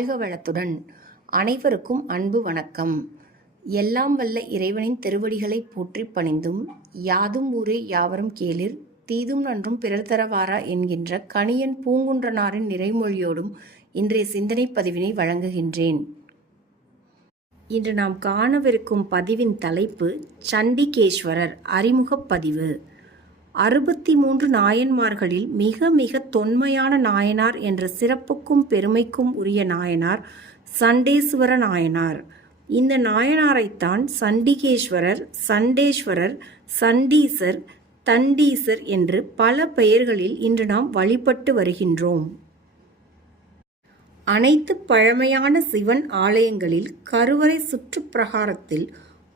வாழ்க வளத்துடன். அனைவருக்கும் அன்பு வணக்கம். எல்லாம் வல்ல இறைவனின் திருவடிகளை போற்றி பணிந்தும், யாதும் ஊரே யாவரும் கேளிர், தீதும் நன்றும் பிறர் தரவாரா என்கின்ற கணியன் பூங்குன்றனாரின் நிறைமொழியோடும் இன்றைய சிந்தனை பதிவினை வழங்குகின்றேன். இன்று நாம் காணவிருக்கும் பதிவின் தலைப்பு சண்டிகேஸ்வரர் அறிமுகப் பதிவு. 63 நாயன்மார்களில் மிக மிக தொன்மையான நாயனார் என்ற சிறப்புக்கும் பெருமைக்கும் உரிய நாயனார் சண்டேசுவர நாயனார். இந்த நாயனாரைத்தான் சண்டிகேஸ்வரர், சண்டேஸ்வரர், சண்டீசர், தண்டீசர் என்று பல பெயர்களில் இன்று நாம் வழிபட்டு வருகின்றோம். அனைத்து பழமையான சிவன் ஆலயங்களில் கருவறை சுற்றுப்பிரகாரத்தில்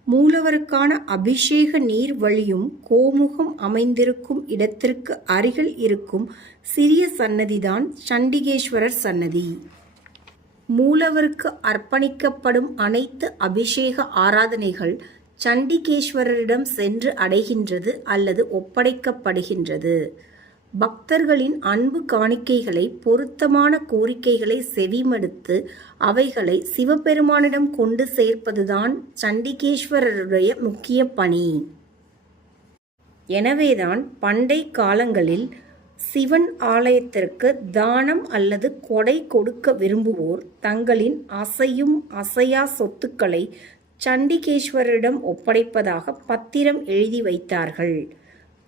மூலவருக்கான அபிஷேக நீர் வழியும் கோமுகம் அமைந்திருக்கும் இடத்திற்கு அருகில் இருக்கும் சிறிய சன்னதிதான் சண்டிகேஸ்வரர் சன்னதி. மூலவருக்கு அர்ப்பணிக்கப்படும் அனைத்து அபிஷேக ஆராதனைகள் சண்டிகேஸ்வரரிடம் சென்று அடைகின்றது அல்லது ஒப்படைக்கப்படுகின்றது. பக்தர்களின் அன்பு காணிக்கைகளை, பொருத்தமான கோரிக்கைகளை செவிமடுத்து அவைகளை சிவபெருமானிடம் கொண்டு சேர்ப்பதுதான் சண்டிகேஸ்வரருடைய முக்கிய பணி. எனவேதான் பண்டை காலங்களில் சிவன் ஆலயத்திற்கு தானம் அல்லது கொடை கொடுக்க விரும்புவோர் தங்களின் அசையும் அசையா சொத்துக்களை சண்டிகேஸ்வரரிடம் ஒப்படைப்பதாக பத்திரம் எழுதி வைத்தார்கள்.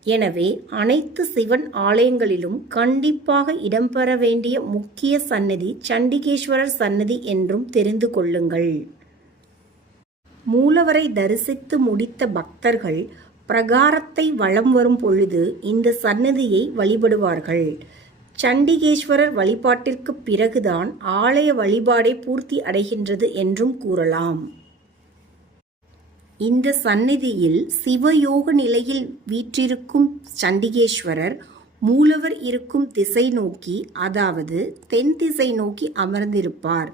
எனவே அனைத்து சிவன் ஆலயங்களிலும் கண்டிப்பாக இடம்பெற வேண்டிய முக்கிய சன்னதி சண்டிகேஸ்வரர் சன்னதி என்றும் தெரிந்து கொள்ளுங்கள். மூலவரை தரிசித்து முடித்த பக்தர்கள் பிரகாரத்தை வலம் வரும் பொழுது இந்த சன்னதியை வழிபடுவார்கள். சண்டிகேஸ்வரர் வழிபாட்டிற்கு பிறகுதான் ஆலய வழிபாடே பூர்த்தி அடைகின்றது என்றும் கூறலாம். இந்த சந்நிதியில் சிவயோக நிலையில் வீற்றிருக்கும் சண்டிகேஸ்வரர் மூலவர் இருக்கும் திசை நோக்கி, அதாவது தென் திசை நோக்கி அமர்ந்திருப்பார்.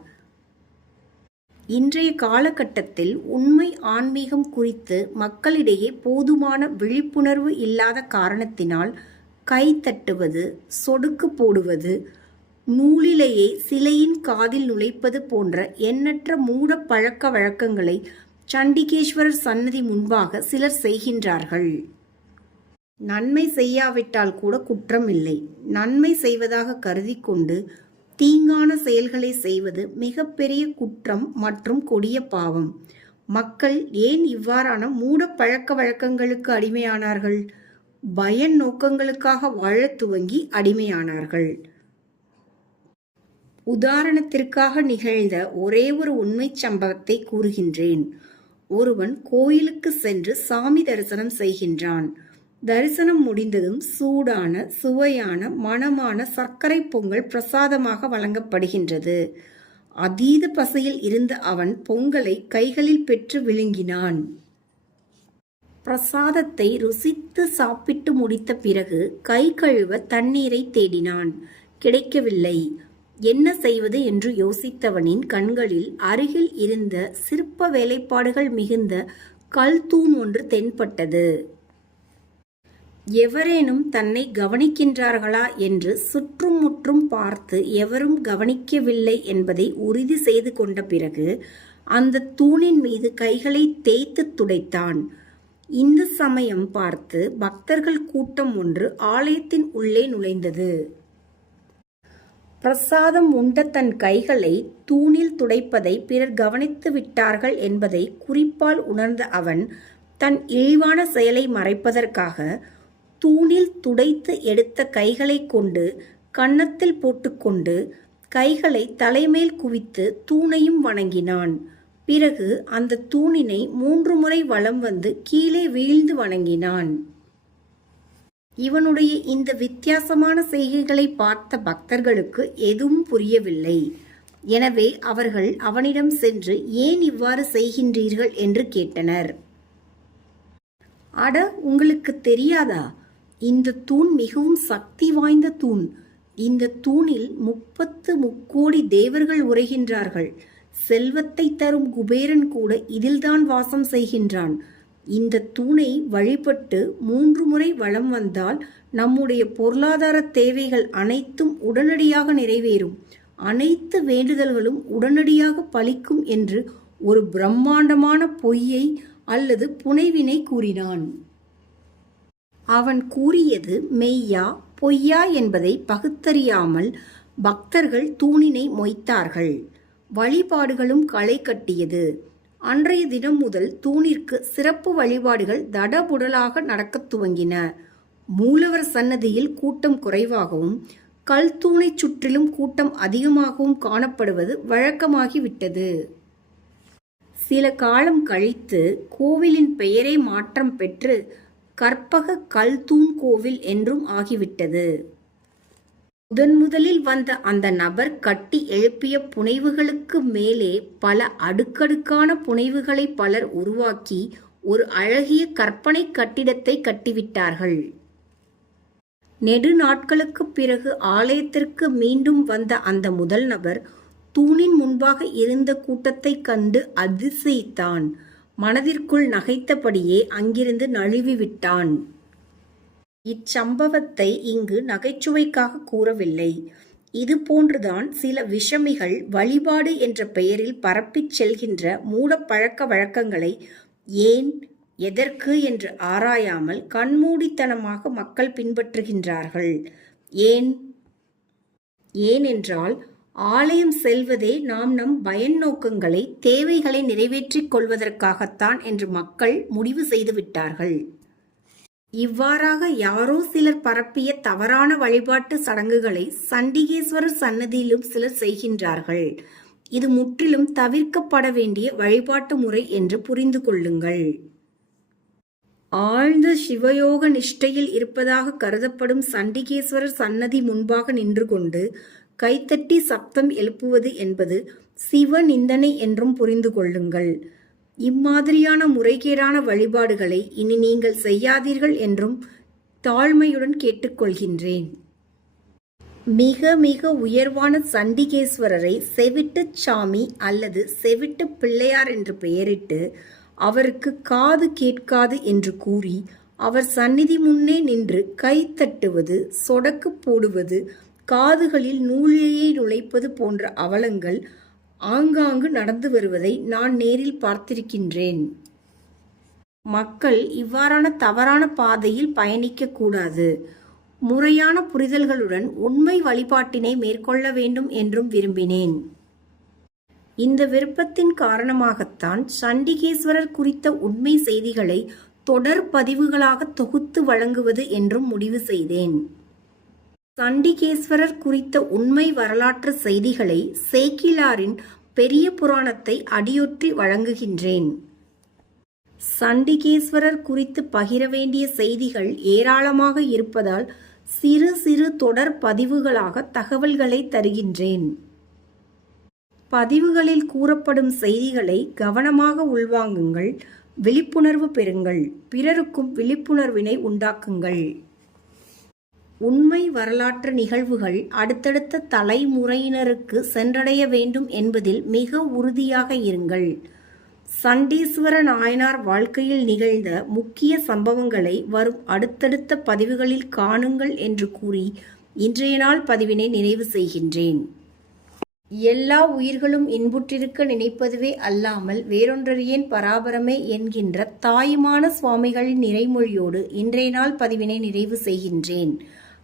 இன்றைய காலகட்டத்தில் உண்மை ஆன்மீகம் குறித்து மக்களிடையே போதுமான விழிப்புணர்வு இல்லாத காரணத்தினால் கை தட்டுவது, சொடுக்கு போடுவது, நூலிலேயே சிலையின் காதில் நுழைப்பது போன்ற எண்ணற்ற மூட பழக்க வழக்கங்களை சண்டிகேஸ்வரர் சன்னதி முன்பாக சிலர் செய்கின்றார்கள். நன்மை செய்யாவிட்டால் கூட குற்றம் இல்லை. நன்மை செய்வதாக கருதி கொண்டு தீங்கான செயல்களை செய்வது மிகப்பெரிய குற்றம் மற்றும் கொடிய பாவம். மக்கள் ஏன் இவ்வாறான மூட பழக்க வழக்கங்களுக்கு அடிமையானார்கள்? பயன் நோக்கங்களுக்காக வாழத் துவங்கி அடிமையானார்கள். உதாரணத்திற்காக நிகழ்ந்த ஒரே ஒரு உண்மை சம்பவத்தை கூறுகின்றேன். ஒருவன் கோயிலுக்கு சென்று சாமி தரிசனம் செய்கின்றான். தரிசனம் முடிந்ததும் சூடான, சுவையான, மணமான சர்க்கரை பொங்கல் பிரசாதமாக வழங்கப்படுகின்றது. அதீத பசியில் இருந்த அவன் பொங்கலை கைகளில் பெற்று விழுங்கினான். பிரசாதத்தை ருசித்து சாப்பிட்டு முடித்த பிறகு கை கழுவ தண்ணீரை தேடினான். கிடைக்கவில்லை. என்ன செய்வது என்று யோசித்தவனின் கண்களில் அருகில் இருந்த சிற்ப வேலைப்பாடுகள் மிகுந்த கல் தூண் ஒன்று தென்பட்டது. எவரேனும் தன்னை கவனிக்கின்றார்களா என்று சுற்றும் முற்றும் பார்த்து எவரும் கவனிக்கவில்லை என்பதை உறுதி செய்து கொண்ட பிறகு அந்த தூணின் மீது கைகளை தேய்த்து துடைத்தான். இந்த சமயம் பார்த்து பக்தர்கள் கூட்டம் ஒன்று ஆலயத்தின் உள்ளே நுழைந்தது. பிரசாதம் உண்ட தன் கைகளை தூணில் துடைப்பதை பிறர் கவனித்து விட்டார்கள் என்பதை குறிப்பால் உணர்ந்த அவன் தன் இழிவான செயலை மறைப்பதற்காக தூணில் துடைத்து எடுத்த கைகளை கொண்டு கன்னத்தில் போட்டுக்கொண்டு கைகளை தலைமேல் குவித்து தூணையும் வணங்கினான். பிறகு அந்த தூணினை 3 முறை வலம் வந்து கீழே வீழ்ந்து வணங்கினான். இவனுடைய இந்த வித்தியாசமான செய்கைகளை பார்த்த பக்தர்களுக்கு எதுவும் புரியவில்லை. எனவே அவர்கள் அவனிடம் சென்று ஏன் இவ்வாறு செய்கின்றீர்கள் என்று கேட்டனர். அட, உங்களுக்கு தெரியாதா? இந்த தூண் மிகவும் சக்தி வாய்ந்த தூண். இந்த தூணில் 33 கோடி தேவர்கள் உரைகின்றார்கள். செல்வத்தை தரும் குபேரன் கூட இதில்தான் வாசம் செய்கின்றான். இந்த தூணை வழிபட்டு 3 முறை வலம் வந்தால் நம்முடைய பொருளாதார தேவைகள் அனைத்தும் உடனடியாக நிறைவேறும். அனைத்து வேண்டுதல்களும் உடனடியாக பலிக்கும் என்று ஒரு பிரம்மாண்டமான பொய்யை அல்லது புனைவினை கூறினான். அவன் கூறியது மெய்யா பொய்யா என்பதை பகுத்தறியாமல் பக்தர்கள் தூணினை மொய்த்தார்கள். வழிபாடுகளும் களை கட்டியது. அன்றைய தினம் முதல் தூணிற்கு சிறப்பு வழிபாடுகள் தடபுடலாக நடக்கத் துவங்கின. மூலவர் சன்னதியில் கூட்டம் குறைவாகவும் கல் தூணை சுற்றிலும் கூட்டம் அதிகமாகவும் காணப்படுவது வழக்கமாகிவிட்டது. சில காலம் கழித்து கோவிலின் பெயரை மாற்றம் பெற்று கற்பக கல்தூண் கோவில் என்றும் ஆகிவிட்டது. முதலில் வந்த அந்த நபர் கட்டி எழுப்பிய புனைவுகளுக்கு மேலே பல அடுக்கடுக்கான புனைவுகளை பலர் உருவாக்கி ஒரு அழகிய கற்பனை கட்டிடத்தை கட்டிவிட்டார்கள். நெடு நாட்களுக்கு பிறகு ஆலயத்திற்கு மீண்டும் வந்த அந்த முதல் நபர் தூணின் முன்பாக இருந்த கூட்டத்தை கண்டு அதிசயித்தான். மனதிற்குள் நகைத்தபடியே அங்கிருந்து நழுவிவிட்டான். இச்சம்பவத்தை இங்கு நகைச்சுவைக்காக கூறவில்லை. இது போன்றுதான் சில விஷமிகள் வழிபாடு என்ற பெயரில் பரப்பிச் செல்கின்ற மூட பழக்க வழக்கங்களை ஏன் எதற்கு என்று ஆராயாமல் கண்மூடித்தனமாக மக்கள் பின்பற்றுகின்றார்கள். ஏனென்றால் ஆலயம் செல்வதே நாம் நம் பயன் நோக்கங்களை தேவைகளை நிறைவேற்றிக் கொள்வதற்காகத்தான் என்று மக்கள் முடிவு செய்துவிட்டார்கள். இவ்வாறாக யாரோ சிலர் பரப்பிய தவறான வழிபாட்டு சடங்குகளை சண்டிகேஸ்வரர் சன்னதியிலும் சிலர் செய்கின்றார்கள். இது முற்றிலும் தவிர்க்கப்பட வேண்டிய வழிபாட்டு முறை என்று புரிந்து கொள்ளுங்கள். ஆழ்ந்த சிவயோக நிஷ்டையில் இருப்பதாக கருதப்படும் சண்டிகேஸ்வரர் சன்னதி முன்பாக நின்று கொண்டு கைத்தட்டி சப்தம் எழுப்புவது என்பது சிவ நிந்தனை என்றும் புரிந்து கொள்ளுங்கள். இம்மாதிரியான முறைகேடான வழிபாடுகளை இனி நீங்கள் செய்யாதீர்கள் என்றும் தாழ்மையுடன் கேட்டுக்கொள்கின்றேன். மிக மிக உயர்வான சண்டிகேஸ்வரரை செவிட்டு சாமி அல்லது செவிட்டு பிள்ளையார் என்று பெயரிட்டு அவருக்கு காது கேட்காது என்று கூறி அவர் சந்நிதி முன்னே நின்று கை தட்டுவது, சொடக்கு போடுவது, காதுகளில் நூலியை நுழைப்பது போன்ற அவலங்கள் ஆங்காங்கு நடந்து வருவதை நான் நேரில் பார்த்திருக்கின்றேன். மக்கள் இவ்வாறான தவறான பாதையில் பயணிக்க கூடாது. முறையான புரிதல்களுடன் உண்மை வழிபாட்டினை மேற்கொள்ள வேண்டும் என்றும் விரும்பினேன். இந்த விருப்பத்தின் காரணமாகத்தான் சண்டிகேஸ்வரர் குறித்த உண்மை செய்திகளை தொடர் பதிவுகளாக தொகுத்து வழங்குவது என்றும் முடிவு செய்தேன். சண்டிகேஸ்வரர் குறித்த உண்மை வரலாற்று செய்திகளை சேக்கிழாரின் பெரிய புராணத்தை அடியொற்றி வழங்குகின்றேன். சண்டிகேஸ்வரர் குறித்து பகிர வேண்டிய செய்திகள் ஏராளமாக இருப்பதால் சிறு சிறு தொடர் பதிவுகளாக தகவல்களை தருகின்றேன். பதிவுகளில் கூறப்படும் செய்திகளை கவனமாக உள்வாங்குங்கள், விழிப்புணர்வு பெறுங்கள், பிறருக்கும் விழிப்புணர்வினை உண்டாக்குங்கள். உண்மை வரலாற்று நிகழ்வுகள் அடுத்தடுத்த தலைமுறையினருக்கு சென்றடைய வேண்டும் என்பதில் மிக உறுதியாக இருங்கள். சண்டீஸ்வர நாயனார் வாழ்க்கையில் நிகழ்ந்த முக்கிய சம்பவங்களை வரும் அடுத்தடுத்த பதிவுகளில் காணுங்கள் என்று கூறி இன்றைய நாள் பதிவினை நிறைவு செய்கின்றேன். எல்லா உயிர்களும் இன்புற்றிருக்க நினைப்பதுவே அல்லாமல் வேறொன்றறியேன் பராபரமே என்கின்ற தாயுமான சுவாமிகளின் நிறைமொழியோடு இன்றைய நாள் பதிவினை நிறைவு செய்கின்றேன்.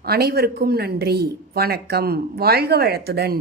அனைவருக்கும் நன்றி. வணக்கம். வாழ்க வளத்துடன்.